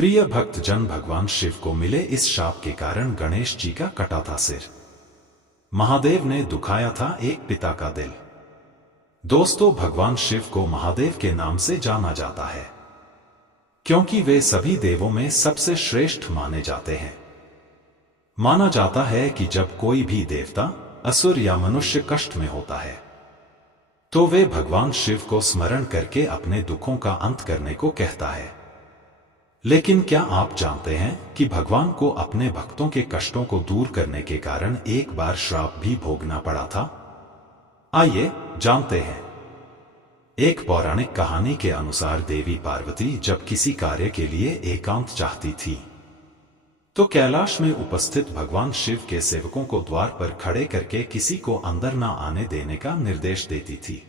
प्रिय भक्तजन, भगवान शिव को मिले इस शाप के कारण गणेश जी का कटा था सिर। महादेव ने दुखाया था एक पिता का दिल। दोस्तों, भगवान शिव को महादेव के नाम से जाना जाता है क्योंकि वे सभी देवों में सबसे श्रेष्ठ माने जाते हैं। माना जाता है कि जब कोई भी देवता, असुर या मनुष्य कष्ट में होता है तो वे भगवान शिव को स्मरण करके अपने दुखों का अंत करने को कहता है। लेकिन क्या आप जानते हैं कि भगवान को अपने भक्तों के कष्टों को दूर करने के कारण एक बार श्राप भी भोगना पड़ा था? आइए जानते हैं। एक पौराणिक कहानी के अनुसार देवी पार्वती जब किसी कार्य के लिए एकांत चाहती थी तो कैलाश में उपस्थित भगवान शिव के सेवकों को द्वार पर खड़े करके किसी को अंदर न आने देने का निर्देश देती थी।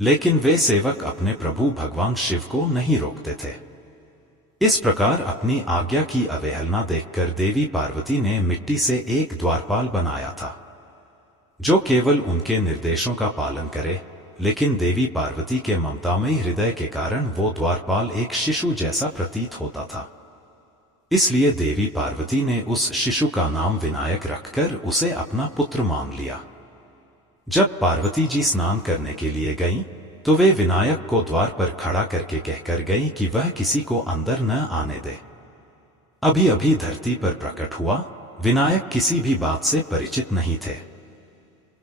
लेकिन वे सेवक अपने प्रभु भगवान शिव को नहीं रोकते थे। इस प्रकार अपनी आज्ञा की अवहेलना देखकर देवी पार्वती ने मिट्टी से एक द्वारपाल बनाया था जो केवल उनके निर्देशों का पालन करे। लेकिन देवी पार्वती के ममतामयी हृदय के कारण वो द्वारपाल एक शिशु जैसा प्रतीत होता था। इसलिए देवी पार्वती ने उस शिशु का नाम विनायक रखकर उसे अपना पुत्र मान लिया। जब पार्वती जी स्नान करने के लिए गईं, तो वे विनायक को द्वार पर खड़ा करके कहकर गईं कि वह किसी को अंदर न आने दे। अभी अभी धरती पर प्रकट हुआ विनायक किसी भी बात से परिचित नहीं थे।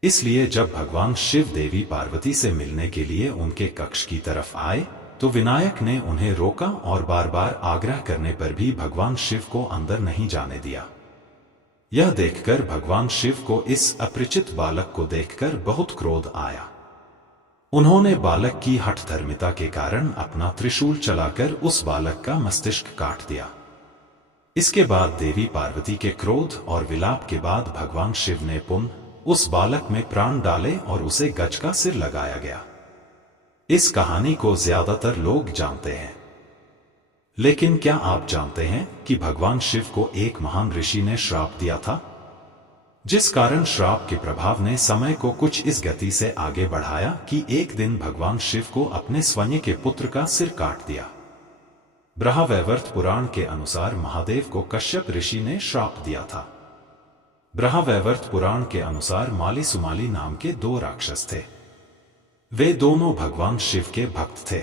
इसलिए जब भगवान शिव देवी पार्वती से मिलने के लिए उनके कक्ष की तरफ आए तो विनायक ने उन्हें रोका और बार बार आग्रह करने पर भी भगवान शिव को अंदर नहीं जाने दिया। यह देखकर भगवान शिव को इस अपरिचित बालक को देखकर बहुत क्रोध आया। उन्होंने बालक की हठधर्मिता के कारण अपना त्रिशूल चलाकर उस बालक का मस्तिष्क काट दिया। इसके बाद देवी पार्वती के क्रोध और विलाप के बाद भगवान शिव ने पुनः उस बालक में प्राण डाले और उसे गज का सिर लगाया गया। इस कहानी को ज्यादातर लोग जानते हैं, लेकिन क्या आप जानते हैं कि भगवान शिव को एक महान ऋषि ने श्राप दिया था, जिस कारण श्राप के प्रभाव ने समय को कुछ इस गति से आगे बढ़ाया कि एक दिन भगवान शिव को अपने स्वयं के पुत्र का सिर काट दिया। बृहवैवर्त पुराण के अनुसार महादेव को कश्यप ऋषि ने श्राप दिया था। बृहवैवर्त पुराण के अनुसार माली सुमाली नाम के दो राक्षस थे। वे दोनों भगवान शिव के भक्त थे।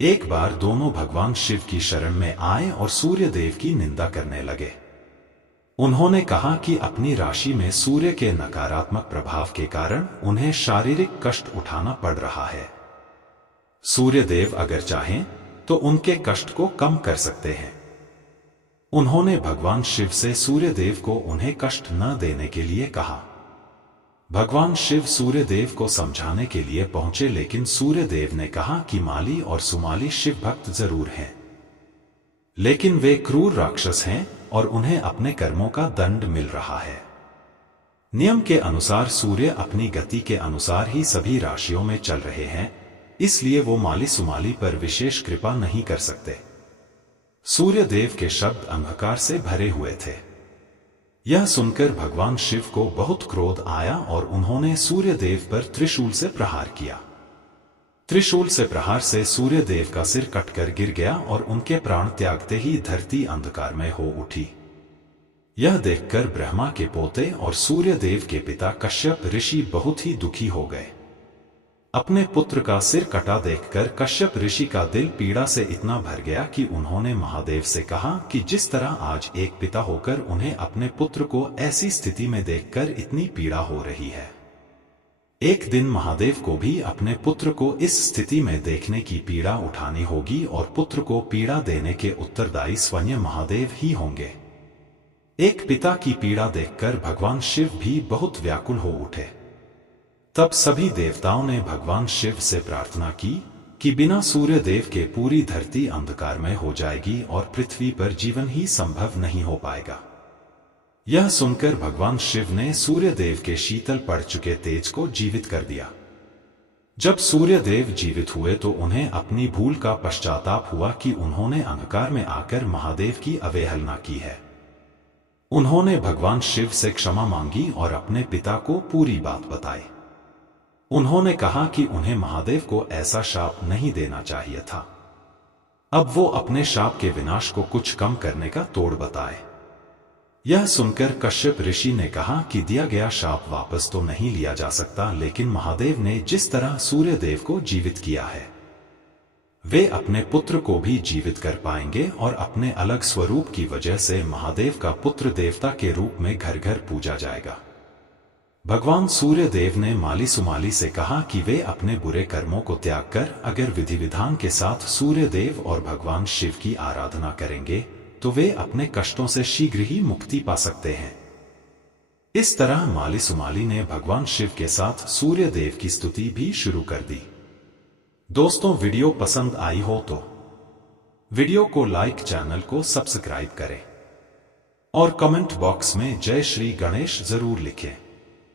एक बार दोनों भगवान शिव की शरण में आए और सूर्य देव की निंदा करने लगे। उन्होंने कहा कि अपनी राशि में सूर्य के नकारात्मक प्रभाव के कारण उन्हें शारीरिक कष्ट उठाना पड़ रहा है। सूर्य देव अगर चाहें तो उनके कष्ट को कम कर सकते हैं। उन्होंने भगवान शिव से सूर्य देव को उन्हें कष्ट न देने के लिए कहा। भगवान शिव सूर्य देव को समझाने के लिए पहुंचे, लेकिन सूर्य देव ने कहा कि माली और सुमाली शिव भक्त जरूर हैं, लेकिन वे क्रूर राक्षस हैं और उन्हें अपने कर्मों का दंड मिल रहा है। नियम के अनुसार सूर्य अपनी गति के अनुसार ही सभी राशियों में चल रहे हैं, इसलिए वो माली सुमाली पर विशेष कृपा नहीं कर सकते। सूर्य देव के शब्द अंधकार से भरे हुए थे। यह सुनकर भगवान शिव को बहुत क्रोध आया और उन्होंने सूर्य देव पर त्रिशूल से प्रहार किया। त्रिशूल से प्रहार से सूर्य देव का सिर कटकर गिर गया और उनके प्राण त्यागते ही धरती अंधकारमय हो उठी। यह देखकर ब्रह्मा के पोते और सूर्य देव के पिता कश्यप ऋषि बहुत ही दुखी हो गए। अपने पुत्र का सिर कटा देखकर कश्यप ऋषि का दिल पीड़ा से इतना भर गया कि उन्होंने महादेव से कहा कि जिस तरह आज एक पिता होकर उन्हें अपने पुत्र को ऐसी स्थिति में देखकर इतनी पीड़ा हो रही है, एक दिन महादेव को भी अपने पुत्र को इस स्थिति में देखने की पीड़ा उठानी होगी और पुत्र को पीड़ा देने के उत्तरदायी स्वयं महादेव ही होंगे। एक पिता की पीड़ा देखकर भगवान शिव भी बहुत व्याकुल हो उठे। तब सभी देवताओं ने भगवान शिव से प्रार्थना की कि बिना सूर्य देव के पूरी धरती अंधकारमय हो जाएगी और पृथ्वी पर जीवन ही संभव नहीं हो पाएगा। यह सुनकर भगवान शिव ने सूर्य देव के शीतल पड़ चुके तेज को जीवित कर दिया। जब सूर्य देव जीवित हुए तो उन्हें अपनी भूल का पश्चाताप हुआ कि उन्होंने अंधकार में आकर महादेव की अवहेलना की है। उन्होंने भगवान शिव से क्षमा मांगी और अपने पिता को पूरी बात बताई। उन्होंने कहा कि उन्हें महादेव को ऐसा शाप नहीं देना चाहिए था। अब वो अपने शाप के विनाश को कुछ कम करने का तोड़ बताए। यह सुनकर कश्यप ऋषि ने कहा कि दिया गया शाप वापस तो नहीं लिया जा सकता, लेकिन महादेव ने जिस तरह सूर्यदेव को जीवित किया है वे अपने पुत्र को भी जीवित कर पाएंगे और अपने अलग स्वरूप की वजह से महादेव का पुत्र देवता के रूप में घर घर पूजा जाएगा। भगवान सूर्यदेव ने माली सुमाली से कहा कि वे अपने बुरे कर्मों को त्याग कर अगर विधि विधान के साथ सूर्यदेव और भगवान शिव की आराधना करेंगे तो वे अपने कष्टों से शीघ्र ही मुक्ति पा सकते हैं। इस तरह माली सुमाली ने भगवान शिव के साथ सूर्यदेव की स्तुति भी शुरू कर दी। दोस्तों, वीडियो पसंद आई हो तो वीडियो को लाइक, चैनल को सब्सक्राइब करें और कमेंट बॉक्स में जय श्री गणेश जरूर लिखें।